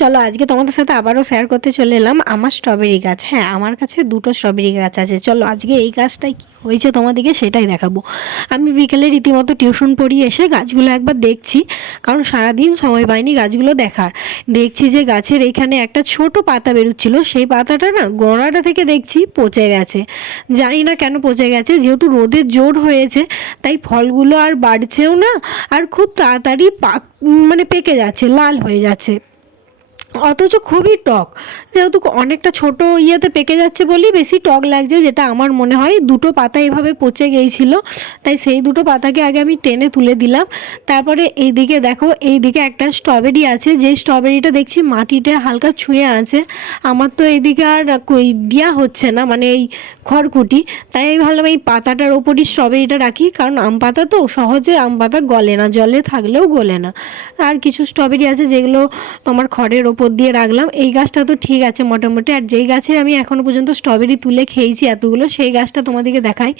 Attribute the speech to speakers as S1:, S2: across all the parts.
S1: চলো আজকে তোমাদের সাথে আবারও শেয়ার করতে চলে এলাম আমার স্ট্রবেরি গাছ। হ্যাঁ আমার কাছে দুটো স্ট্রবেরি গাছ আছে। চলো আজকে এই গাছটাই কী হয়েছে তোমাদেরকে সেটাই দেখাবো। আমি বিকেলে রীতিমতো টিউশন পড়িয়ে এসে গাছগুলো একবার দেখছি, কারণ সারাদিন সময় পাইনি গাছগুলো দেখার। দেখছি যে গাছের এইখানে একটা ছোট পাতা বেরোচ্ছিল, সেই পাতাটা না গোড়াটা থেকে দেখছি পচে গেছে। জানি না কেন পচে গেছে, যেহেতু রোদের জোর হয়েছে, তাই ফলগুলো আর বাড়ছেও না, আর খুব তাড়াতাড়ি পাক মানে পেকে যাচ্ছে, লাল হয়ে যাচ্ছে। অথচ খুবই টক। যেহেতু অনেকটা ছোট ইয়েতে পেকে যাচ্ছে বলেই বেশি টক লাগছে, যেটা আমার মনে হয় দুটো পাতা এভাবে পচে গিয়েছিল। তাই সেই দুটো পাতাকে আগে আমি টেনে তুলে দিলাম। তারপরে এইদিকে দেখো, এইদিকে একটা স্ট্রবেরি আছে। যেই স্ট্রবেরিটা দেখছি মাটিতে হালকা ছুঁয়ে আছে। আমার তো এইদিকে আর দেওয়া হচ্ছে না মানে এই খড়কুটি। তাই আমি ভাবলাম এই পাতাটার ওপরই স্ট্রবেরিটা রাখি, কারণ আম পাতা তো সহজে আম পাতা গলে না, জলে থাকলেও গলে না। আর কিছু স্ট্রবেরি আছে যেগুলো তোমার খড়ের ওপর দিয়ে রাখলাম। এই গাছটা তো ঠিক আছে মোটামুটি। আর যেই গাছে আমি এখনও পর্যন্ত স্ট্রবেরি তুলে খেয়েছি এতগুলো, সেই গাছটা তোমাদেরকে দেখাই।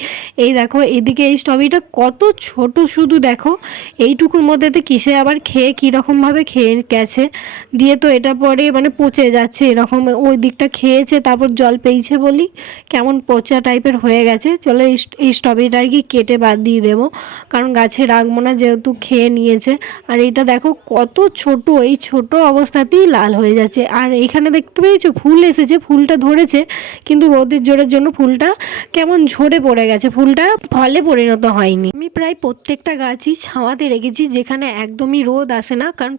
S1: এই দেখো, এদিকে এই স্ট্রবেরিটা কত ছোট শুধু দেখো। এইটুকুর মধ্যেতে কিসে আবার খেয়ে কীরকমভাবে খেয়ে গেছে? দিয়ে তো এটা পরে মানে পচে যাচ্ছে এরকম। ওই দিকটা খেয়েছে, তারপর জল পেয়েছে বলি। কেমন পচা টাইপের হয়ে গেছে। চলো এই স্ট্রবেরিটা আর কি কেটে বাদ দিয়ে দেবো। কারণ গাছে রাখব না, যেহেতু খেয়ে নিয়েছে। আর এটা দেখো কত ছোট, এই ছোট অবস্থাতেই লাল হয়ে যাচ্ছে। আর এখানে দেখতে পেয়েছ, ফুল এসেছে, ফুলটা ধরেছে, কিন্তু রোদের জোরের জন্য ফুলটা কেমন ঝরে পড়ে গেছে। ফুলটা ফলে পরিণত হয়নি। আমি প্রায় প্রত্যেকটা গাছই ছাওয়াতে রেখেছি, যেখানে একদমই রোদ আসে না, কারণ